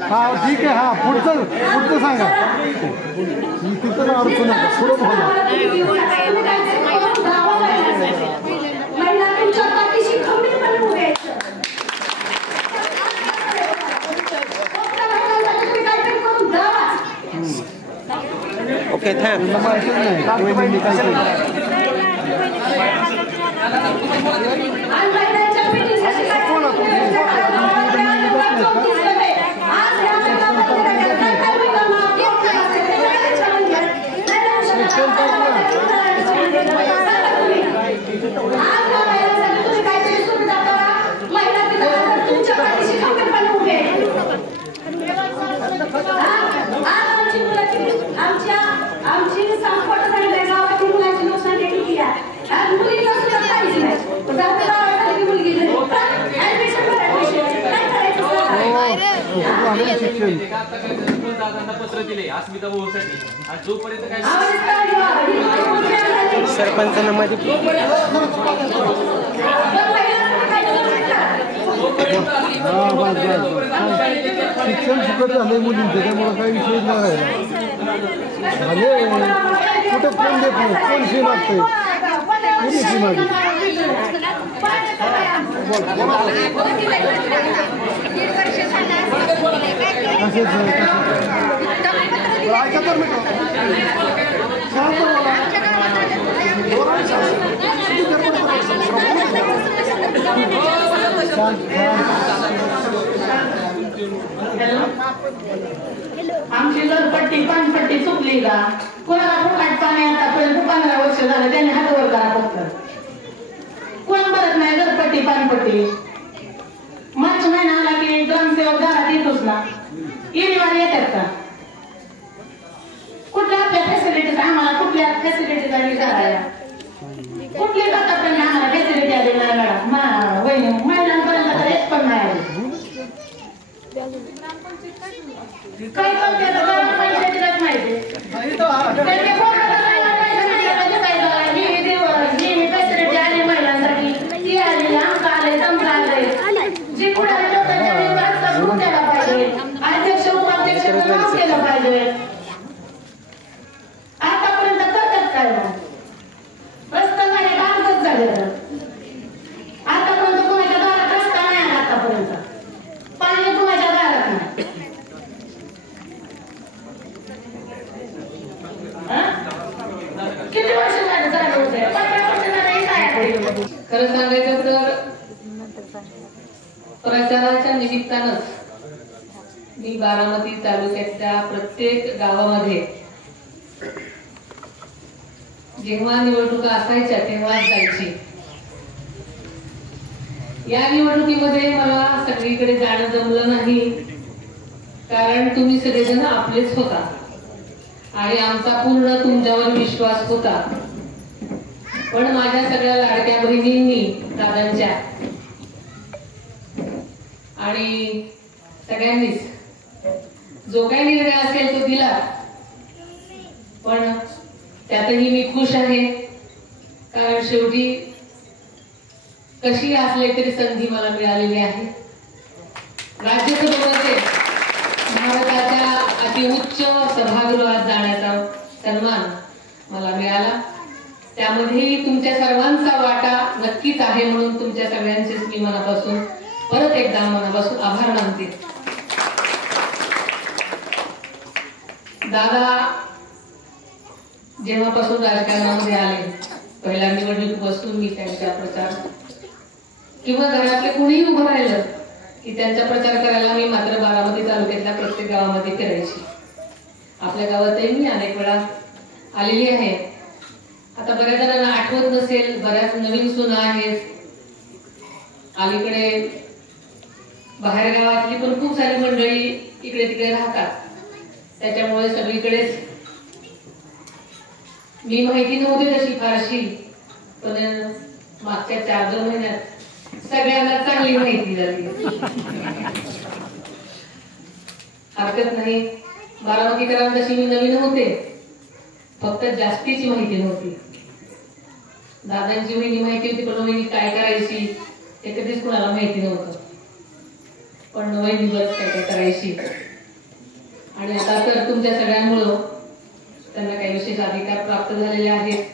हाँ ठीक है हाँ पुढचं सांगा तिथं अडकू नका पुढं बोला ओके पत्र दिले अस्मिता भाऊसाठी आणि जोपर्यंत काय सरपंचांना मध्ये शिक्षण फुकट झालंय मुलींचं त्यामुळे काही विषय नाही कुठं कोण देत नाही कोण फी मागतंय कोणी फी मागली आमची घरपट्टी पानपट्टी चुकली का कोणाला फुकट पाणी आतापर्यंत 15 वर्ष झालं त्यांनी हातवर करा फक्त कोण भरत नाही घरपट्टी पानपट्टी मार्च महिना आला की ग्रामसेवक घरात येतोच ना इरीवार येतात का कुठल्या आपल्या फॅसिलिटीज आम्हाला कुठल्या फॅसिलिटीज आणि करायला कुठली आतापर्यंत आम्हाला फॅसिलिटी आली नाही मॅडम वहिनी महिलांपर्यंत तर एक पण नाही आली काही पण ग्रामपंचायतीलाच माहिती फॅसिलिटी आली महिलांसाठी ती आली आमचं आले तमचं आलंय जी पुढे त्याला पाहिजे अध्यक्ष उपाध्यक्ष नाव केलं पाहिजे आतापर्यंत करतात काय रस्ता नाही बांधच झालेलं आतापर्यंत कोणाच्या दारात रस्ता नाही आला आतापर्यंत पाणी कोणाच्या दारात नाही किती वर्ष झाले चालू होते 15 वर्ष झाले काय खरं सांगायचं तर प्रचाराच्या निमित्तानंच मी बारामती तालुक्याच्या प्रत्येक गावामध्ये जेव्हा निवडणुका असायच्या तेव्हा जायची या निवडणुकीमध्ये मला सगळीकडे जाणं जमलं नाही कारण तुम्ही सगळेजण आपलेच होता आणि आमचा पूर्ण तुमच्यावर विश्वास होता पण माझ्या सगळ्या लाडक्या बहिणींनी दादांच्या आणि सगळ्यांनीच जो काही निर्णय असेल तो दिला पण त्यातही मी खुश आहे कारण शेवटी कशी असले तरी संधी मला मिळालेली आहे राज्यसभेमध्ये भारताच्या अतिउच्च सभागृहात जाण्याचा सन्मान मला मिळाला त्यामध्येही तुमच्या सर्वांचा वाटा नक्कीच आहे म्हणून तुमच्या सगळ्यांचेच मी मनापासून परत एकदा मनापासून आभार मानते. दादा जेव्हापासून राजकारणामध्ये आले, पहिल्या निवडणुकीपासून मी त्यांचा प्रचार किंवा घरातले कुणीही उभं राहिलं की त्यांचा प्रचार करायला मी मात्र बारामती तालुक्यातल्या प्रत्येक गावामध्ये फिरायची. आपल्या गावातही मी अनेक वेळा आलेली आहे. आता बऱ्याच जणांना आठवत नसेल, बऱ्याच नवीन सुना आहेत. अलीकडे बाहेर गावातली पण खूप सारी मंडळी इकडे तिकडे राहतात. त्याच्यामुळे सगळीकडेच मी माहिती नव्हती तशी फारशी, पण मागच्या 4-2 महिन्यात सगळ्यांना चांगली माहिती झाली. हरकत नाही, बारामतीकरांना तशी मी नवीन होते, फक्त जास्तीची माहिती नव्हती. दादांची वहिनी माहिती होती, पण वहिनी काय करायची हे कधीच कुणाला माहिती नव्हतं. पण वहिनी बरंच काय काय करायची. आणि आता तर तुमच्या सगळ्यांमुळं त्यांना काही विशेष अधिकार प्राप्त झालेले आहेत.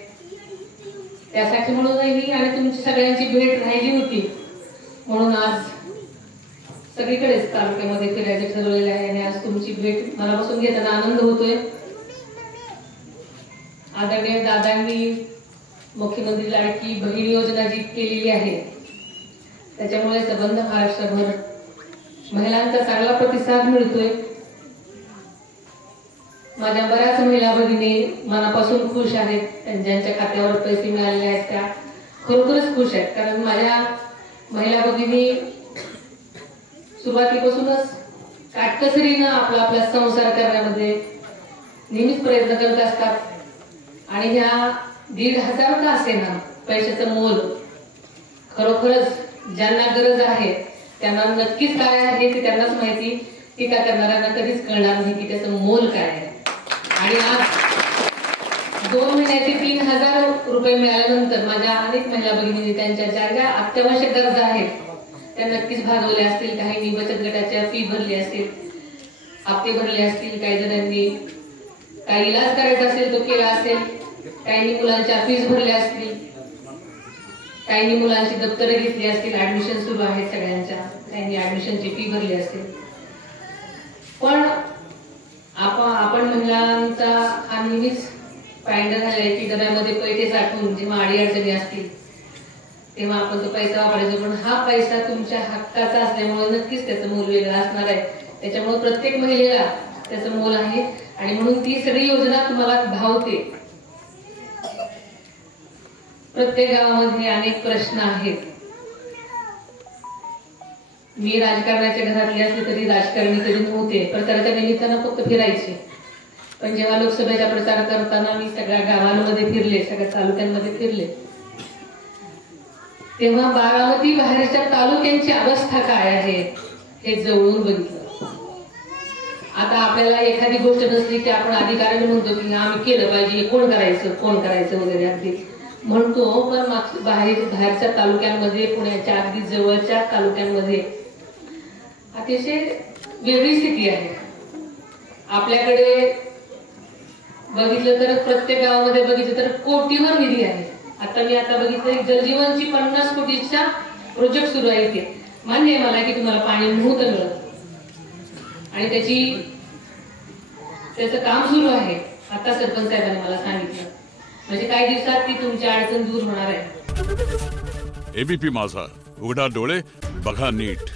त्यासाठी म्हणूनही आणि तुमची सगळ्यांची भेट राहिली होती म्हणून आज सगळीकडेच तालुक्यामध्ये फिरायचे ठरवलेले आहे. आणि आज तुमची भेट मनापासून घेताना आनंद होतोय. आदरणीय दादांनी मुख्यमंत्री लाडकी बहीण योजना जी केलेली आहे त्याच्यामुळे संबंध महाराष्ट्रभर महिलांचा चांगला प्रतिसाद मिळतोय. माझ्या बऱ्याच महिला भगिनी मनापासून खुश आहेत. ज्यांच्या खात्यावर पैसे मिळालेले आहेत त्या खरोखरच खुश आहेत. कारण माझ्या महिला भगिनी सुरुवातीपासूनच काटकसरीनं आपला संसार करण्यामध्ये नेहमीच प्रयत्न करत असतात. आणि ह्या 1,500 का असेना पैशाचं मोल खरोखरच ज्यांना गरज आहे त्यांना नक्कीच काय आहे ते त्यांनाच माहिती. टीका करणाऱ्यांना कधीच कळणार नाही की त्याचं मोल काय आहे. आणि आज 2 महिन्याचे 3,000 रुपये मिळाल्यानंतर माझ्या अनेक महिला भगिनींनी त्यांच्या ज्या ज्या अत्यावश्यक गरजा आहेत त्या नक्कीच भागवल्या असतील. काहींनी बचत गटाच्या फी भरली असेल, हप्ते भरले असतील, काही जणांनी काही इलाज करायचा असेल तो केला असेल, काहींनी मुलांच्या फीस भरल्या असतील, काहींनी मुलांची दप्तरे घेतली असतील. ऍडमिशन सुरू आहेत सगळ्यांच्या, काहींनी ऍडमिशनची फी भरली असेल. पण आपण महिलांचा हा नेहमीच फायदा झालाय की डब्यामध्ये पैसे साठवून जेव्हा अडीअडचणी असतील तेव्हा आपण तो पैसा वापरायचो. पण हा पैसा तुमच्या हक्काचा असल्यामुळे नक्कीच त्याचं मोल वेगळं असणार आहे. त्याच्यामुळे प्रत्येक महिलेला त्याचं मोल आहे आणि म्हणून ती सगळी योजना तुम्हाला भावते. प्रत्येक गावामध्ये अनेक प्रश्न आहेत. मी राजकारणाच्या घरातली असली तरी राजकारणी कधी नव्हते. प्रचाराच्या निमित्तानं फक्त फिरायचे. पण जेव्हा लोकसभेचा प्रचार करताना मी सगळ्या गावांमध्ये फिरले, सगळ्या तालुक्यांमध्ये फिरले, तेव्हा बारामती बाहेरच्या तालुक्यांची अवस्था काय आहे हे जवळून बघितलं. आता आपल्याला एखादी गोष्ट नसली की आपण अधिकाऱ्याने म्हणतो की आम्ही केलं पाहिजे, कोण करायचं वगैरे अगदी म्हणतो. पण बाहेरच्या तालुक्यांमध्ये, पुण्याच्या अगदी जवळच्या तालुक्यांमध्ये अतिशय वेगळी स्थिती आहे. आपल्याकडे बघितलं तर प्रत्येक गावामध्ये बघितलं तर कोटीवर निधी आहे. आता मी बघितलं जलजीवनची 50 कोटीचा प्रोजेक्ट सुरू आहे. ते मान्य आहे मला की तुम्हाला पाणी नव्हतं मिळत आणि त्याचं काम सुरू आहे. आता सरपंच साहेबांनी मला सांगितलं, म्हणजे काही दिवसात ती तुमची अडचण दूर होणार आहे. एबीपी माझा, उघडा डोळे बघा नीट.